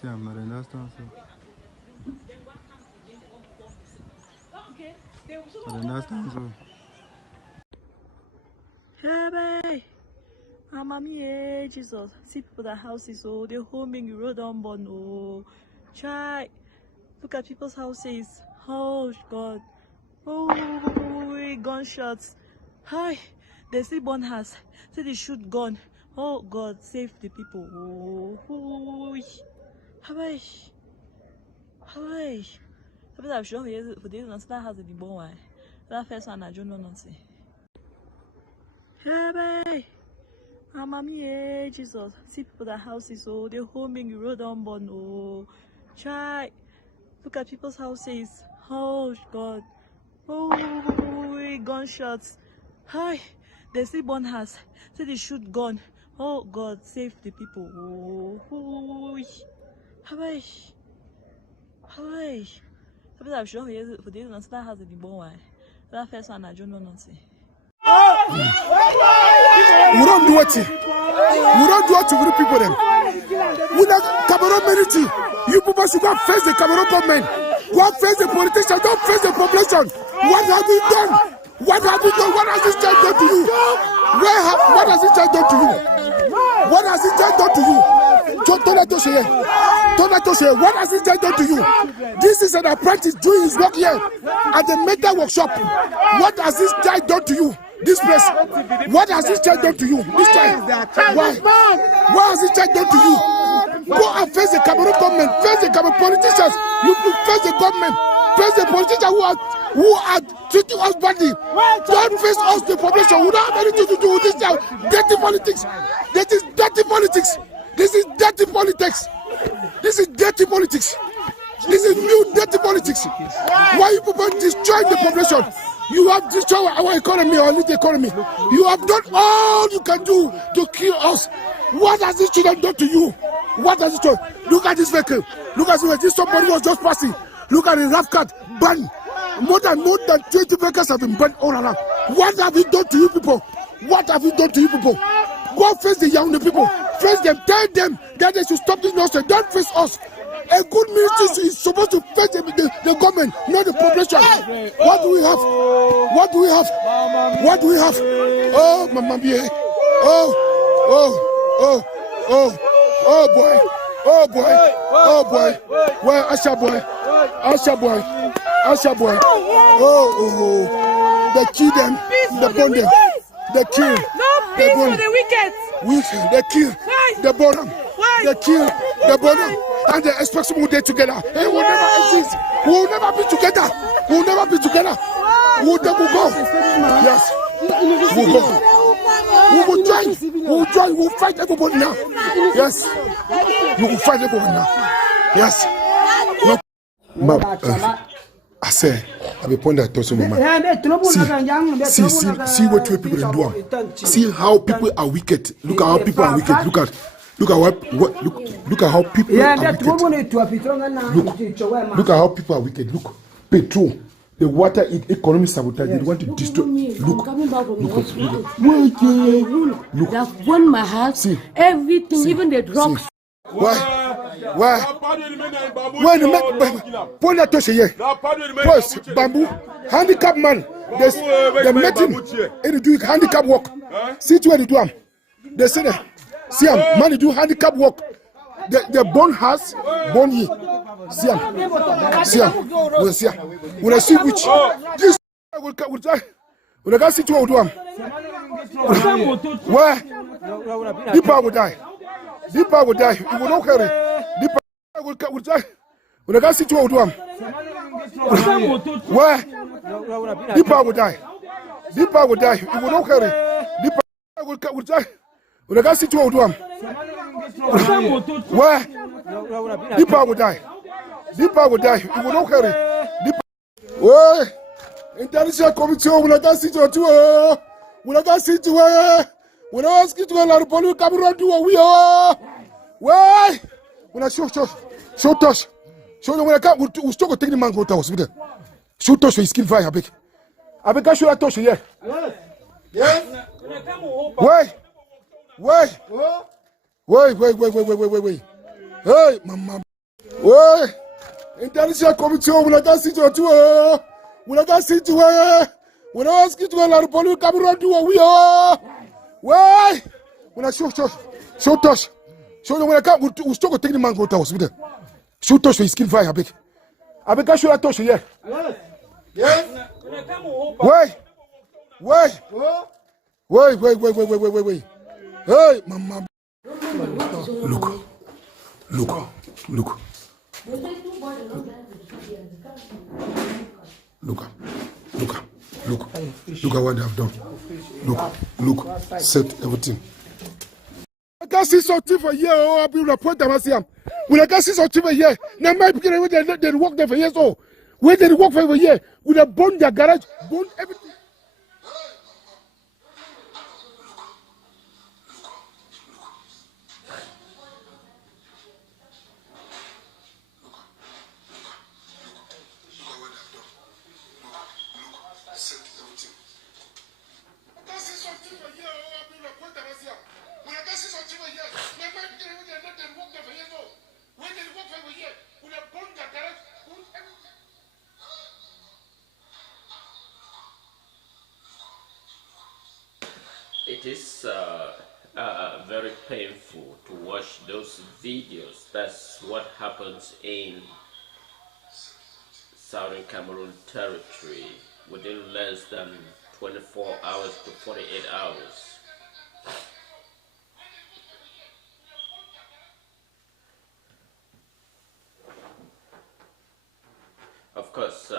See, I'm not understand. I understand. So. Hey, Mamma Jesus. See people that houses, oh, they're homing you road on born, oh. Try. Look at people's houses. Oh, God. Oh, gunshots. Hi. They see born house. See they shoot gun. Oh, God, save the people. Oh, hi. Hi. People have shown me for this and that has the born. That first one, I don't know nothing. Hey, Mamma Jesus. See people that houses, oh, they're homing you road on born, oh. Try. Look at people's houses. Oh, God. Oh, gunshots. Hi. They see born house. See they shoot gun. Oh, God, save the people. Oh, hi. Hi. People have shown me for this and that has the born. That first one, I don't know nothing. We don't do it. We don't do it to the people then. We like Cameroon military. You people should go face the Cameroon government. Go face the politicians. Don't face the population. What have you done? What have you done? What has this child done to you? What has this child done to you? What has this child done to you? What has this child done to you? This is an apprentice doing his work here at the metal workshop. What has this child done to you? This place. What has this child done to you? This child. Why? What has this child done to you? Go and face the Cameroon government. Face the Cameroon politicians. You face the government. Face the politicians who are treating us badly. Don't face us, the population. We don't have anything to do with this child. Dirty politics. This is dirty politics. This is dirty politics. This is dirty politics. This is new dirty politics. Why you people destroying the population? You have destroyed our economy, our little economy. You have done all you can do to kill us. What has this children done to you? What has it done? Look at this vehicle. Look at this. Somebody was just passing. Look at the rough cut burned. More than 20 vehicles have been burned all around. What have you done to you people? What have you done to you people? Go face the young people. Face them. Tell them that they should stop this nonsense. Don't face us. A good ministry is supposed to face the government, not the population. What do we have? What do we have? What do we have? Oh, Mama Bie. Oh boy. Oh boy. Oh boy. Well, Asha boy. Oh. They kill them. They burn them. They kill. They burn. The wicked. They kill. They burn them. They kill. They burn them. And they expect some day together. It will never exist. We will never be together. We will never be together. We will never go. Yes. We will go. We will join. We will join. We will fight everybody now. Yes. We will fight everybody now. Yes. I say, I be point that to some man. See what two people do. See how people are wicked. Look at how people are wicked. Look at how people are wicked. Look at how people are wicked. Look, petrol, the water economy sabotage. They want to destroy. Look. They've won my house. See. Everything, even the drugs. Why? When the point that touch here, first bamboo, handicap man. They met him and they do handicap work. See to where they do him. They say that. See him, man, they do handicap work. The born has born here. See him. We'll see him. When I see which this will try. When I see to where we do him. Where? Deeper will die. Deeper will die. He will not carry. Deeper will die. When I see to where we do him. Where? Deeper will die. Deeper will die. He will not carry. Deeper will die. When I see to where we do him. Where? Deeper will die. Deeper will die. He will not carry. Deeper. Where? International committee. When I see to where. When I see to where. When I ask you to la Republique Cameroun do what we are. Why? When I show touch. Show when I can't, we still go take the man go to hospital. Show touch with skill fire, big. I beg show that touch here. Yes. Why? Hey, mama. Ouais, intelligent commission, vous l'avez cité, vous l'avez cité, vous l'avez cité, la République Cameroun, oui, ouais, vous l'avez chaud, touch, chaud, vous l'avez vous stockez techniquement, vous l'avez hospital. Chaud, touch, il skin fire avec un chaud à touch hier. Ouais. Hey, maman. Look. Look at what they have done. Look. Set everything. I can't see something for years. Oh, I'll be report them as I am. When I can't see something for years, now my people they work there for years. Oh, when they work for a year, with a burn their garage, burn everything. It is very painful to watch those videos. That's what happens in Southern Cameroon territory within less than 24 hours to 48 hours. Of course,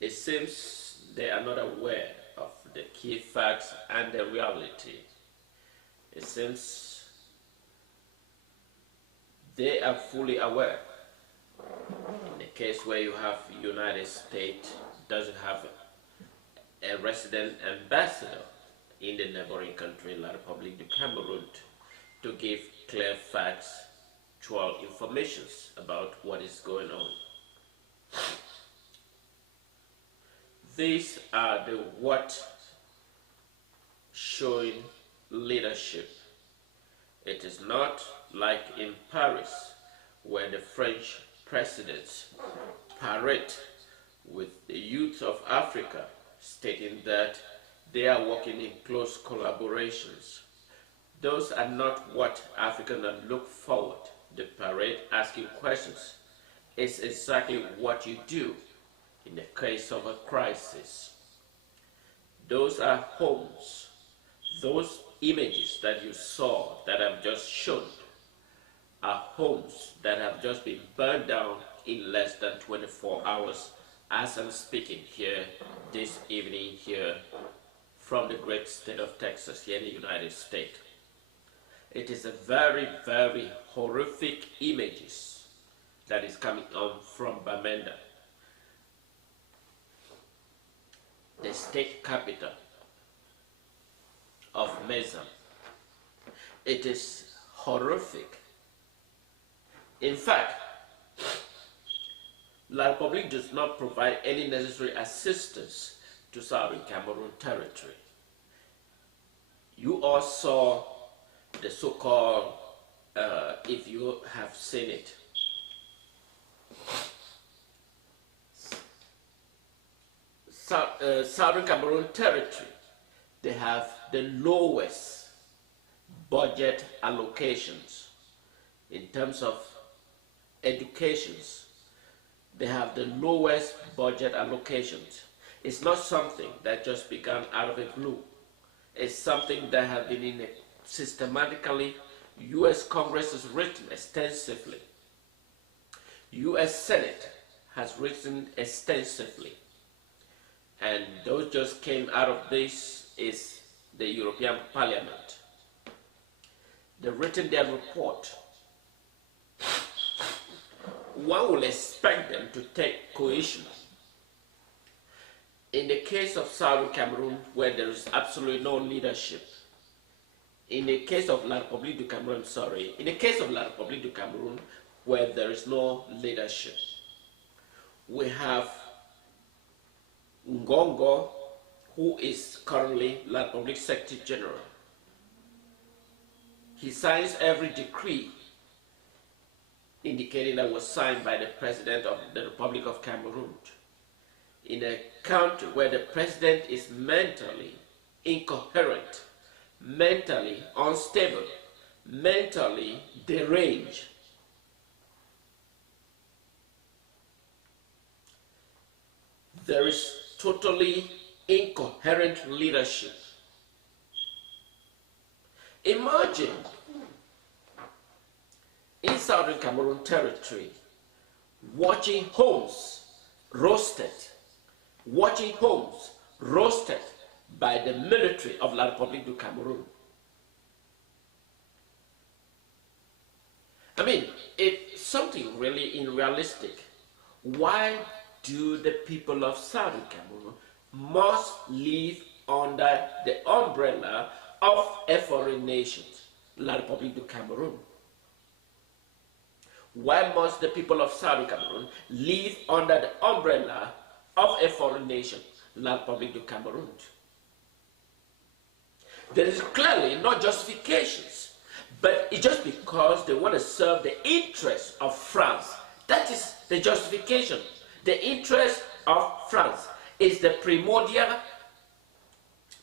it seems they are not aware of the key facts and the reality. It seems they are fully aware. In the case where you have United States doesn't have a resident ambassador in the neighboring country, La Republique du Cameroun, to give clear facts, actual information about what is going on. These are the what showing leadership. It is not like in Paris, where the French presidents parade with the youth of Africa, stating that they are working in close collaborations. Those are not what Africans look forward. The parade asking questions is exactly what you do in the case of a crisis. Those are homes. Those images that you saw that I've just shown are homes that have just been burned down in less than 24 hours as I'm speaking here this evening here from the great state of Texas here in the United States. It is a very, very horrific images that is coming on from Bamenda, the state capital of Meza. It is horrific. In fact, La Republique does not provide any necessary assistance to Southern Cameroon territory. You all saw the so-called, if you have seen it, Southern Cameroon territory, they have the lowest budget allocations in terms of educations. They have the lowest budget allocations. It's not something that just began out of the blue. It's something that has been in it systematically. U.S. Congress has written extensively. U.S. Senate has written extensively. And those just came out of this is the European Parliament. They've written their report. One will expect them to take cohesion. In the case of Southern Cameroon, where there is absolutely no leadership, in the case of La Republique du Cameroun, in the case of La Republique du Cameroun, where there is no leadership, we have Ngongo, who is currently La Republique Secretary General. he signs every decree indicating that was signed by the President of the Republic of Cameroon. In a country where the President is mentally incoherent, mentally unstable, mentally deranged, there is totally incoherent leadership. Imagine in Southern Cameroon territory, watching homes roasted by the military of La Republique du Cameroun. I mean, it's something really unrealistic. Why do the people of Southern Cameroon must live under the umbrella of a foreign nation, La Republique du Cameroun? Why must the people of Southern Cameroon live under the umbrella of a foreign nation, La Republique du Cameroun? There is clearly no justifications, but it's just because they want to serve the interests of France. That is the justification. The interest of France is the primordial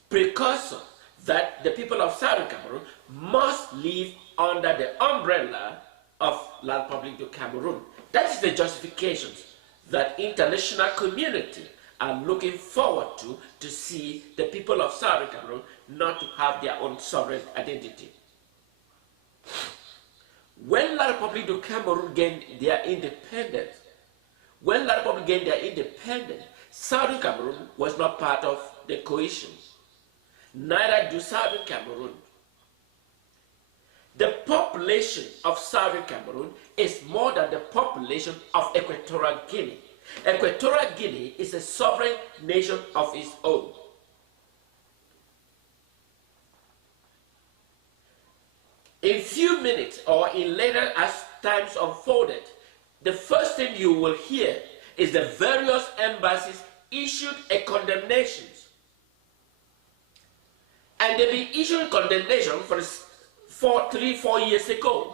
precursor that the people of Southern Cameroon must live under the umbrella of La Republique du Cameroun. That is the justifications that international community are looking forward to see the people of Southern Cameroon not to have their own sovereign identity. When La Republique du Cameroun gained their independence, Southern Cameroon was not part of the coalition. Neither do Southern Cameroon. The population of Southern Cameroon is more than the population of Equatorial Guinea. Equatorial Guinea is a sovereign nation of its own. In few minutes or in later as times unfolded, the first thing you will hear is the various embassies issued a condemnation. And they've been issuing condemnation for 3-4 years ago.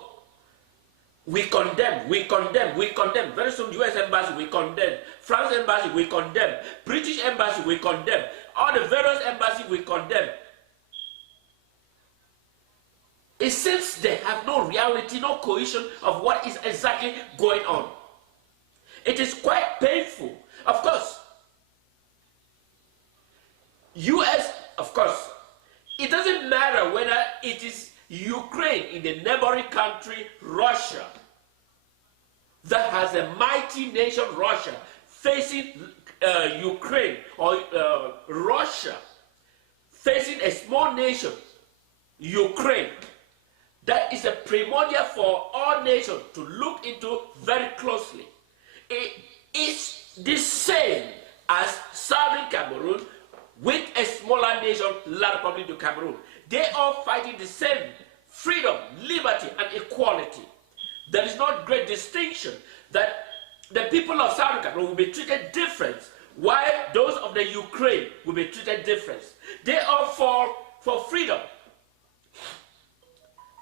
We condemn. Very soon, US Embassy, we condemn. France Embassy, we condemn. British Embassy, we condemn. All the various embassies, we condemn. It seems they have no reality, no cohesion of what is exactly going on. It is quite painful. Of course, US, of course, it doesn't matter whether it is Ukraine in the neighboring country, Russia, that has a mighty nation, Russia, facing Ukraine, or Russia facing a small nation, Ukraine. That is a primordial for all nations to look into very closely. It is the same as Southern Cameroon with a smaller nation, La Republique du Cameroun. They are fighting the same freedom, liberty, and equality. There is no great distinction that the people of Southern Cameroon will be treated different, while those of the Ukraine will be treated different. They are for freedom.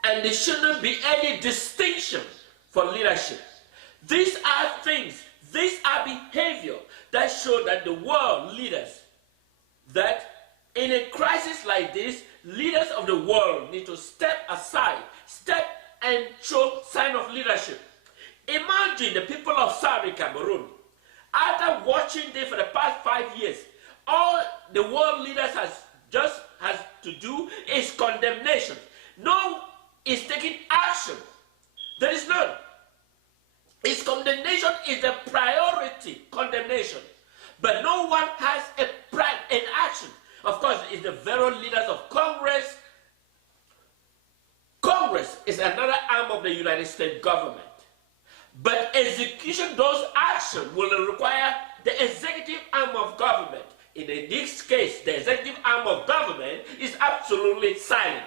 And there shouldn't be any distinction for leadership. These are things, these are behavior that show that the world leaders, that in a crisis like this, leaders of the world need to step aside, step and show sign of leadership. Imagine the people of Southern Cameroon, after watching this for the past 5 years, all the world leaders has to do is condemnation. No is taking action. There is none. Its condemnation is the priority condemnation. But no one has a pride in action. Of course, it's the very leaders of Congress. Congress is another arm of the United States government. But execution, those actions will require the executive arm of government. In this case, the executive arm of government is absolutely silent.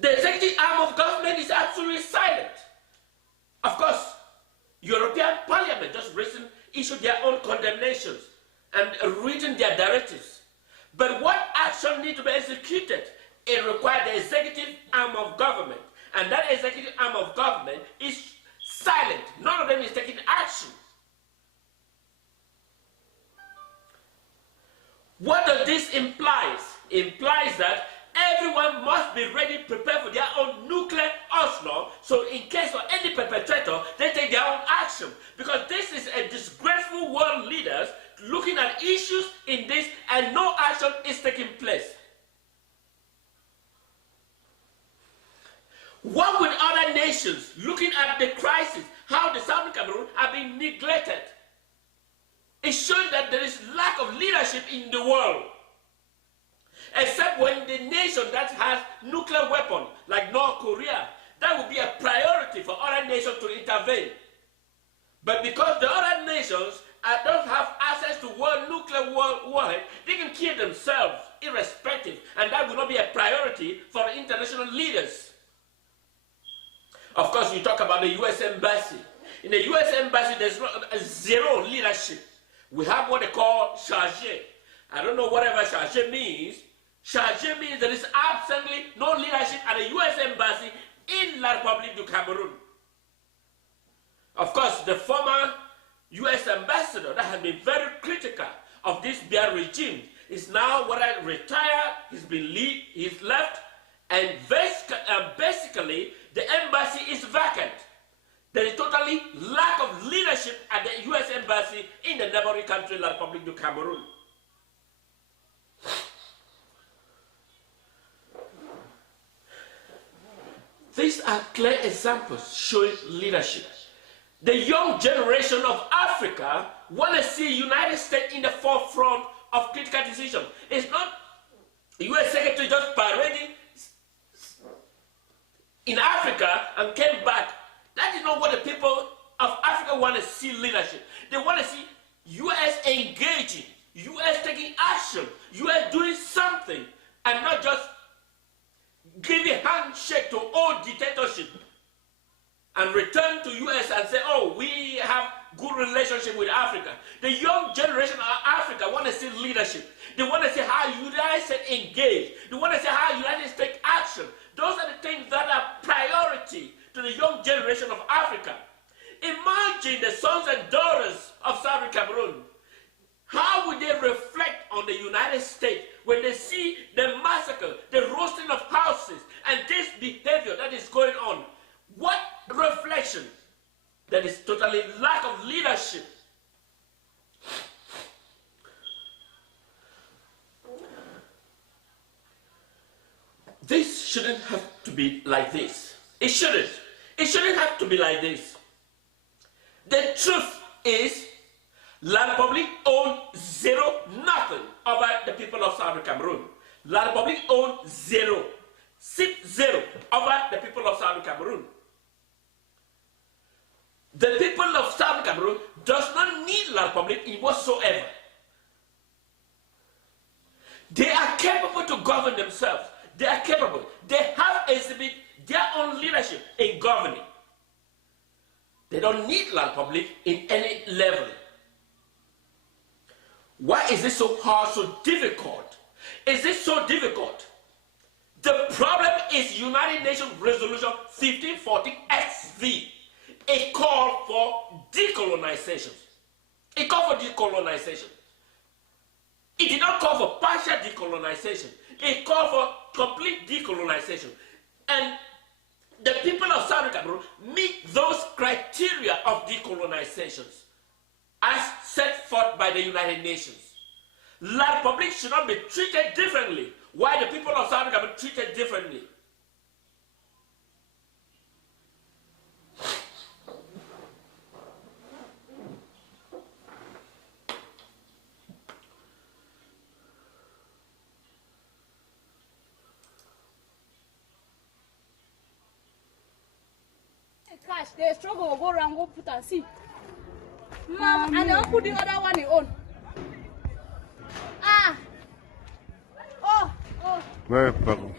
The executive arm of government is absolutely silent. Of course, European Parliament just recently issued their own condemnations and written their directives. But what action needs to be executed? It requires the executive arm of government. And that executive arm of government is silent. None of them is taking action. What does this imply? It implies that everyone must be ready, prepared for their own nuclear arsenal, so in case of any perpetrator, they take their own action. Because this is a disgraceful world leaders looking at issues in this, and no action is taking place. What with other nations looking at the crisis, how the Southern Cameroon are being neglected? It shows that there is lack of leadership in the world. Except when the nation that has nuclear weapons, like North Korea, that would be a priority for other nations to intervene. But because the other nations don't have access to world nuclear warhead, they can kill themselves irrespective, and that will not be a priority for the international leaders. Of course, you talk about the U.S. Embassy. In the U.S. Embassy, there's zero leadership. We have what they call chargé. I don't know whatever chargé means. Chargé means there is absolutely no leadership at the U.S. Embassy in La Republique du Cameroun. Of course, the former U.S. ambassador that has been very critical of this Biya regime is now retired. He's left, and basically the embassy is vacant. There is totally lack of leadership at the U.S. Embassy in the neighboring country, La Republique du Cameroun. These are clear examples showing leadership. The young generation of Africa want to see the United States in the forefront of critical decisions. It's not the U.S. Secretary just parading in Africa and came back. That is not what the people of Africa want to see leadership. They want to see U.S. engaging, U.S. taking action, U.S. doing something, and not just giving handshake to old dictatorship and return to U.S. and say, oh, we have good relationship with Africa. The young generation of Africa want to see leadership. They want to see how United States engage. They want to see how United States take action. Those are the things that are priority to the young generation of Africa. Imagine the sons and daughters of Southern Cameroon. How would they reflect on the United States when they see the massacre, the roasting of houses, and this behavior that is going on? What reflection? That is totally lack of leadership. This shouldn't have to be like this. It shouldn't. It shouldn't have to be like this. The truth is, La Republique owns nothing over the people of Southern Cameroon. La Republique owns zero over the people of Southern Cameroon. The people of Southern Cameroon does not need La Republique in whatsoever. They are capable to govern themselves. They are capable. They have exhibited their own leadership in governing. They don't need La Republique in any level. Why is this so hard, so difficult? Is this so difficult? The problem is United Nations Resolution 1540 SV. It called for decolonization. It called for decolonization. It did not call for partial decolonization. It called for complete decolonization. And the people of Southern Cameroon meet those criteria of decolonizations as set forth by the United Nations. La Republique should not be treated differently. Why the people of Southern Cameroon treated differently? Cash, they struggle go around, go put and see. Mom, and they'll put the other one on. Ah! Oh! Ouais, pardon.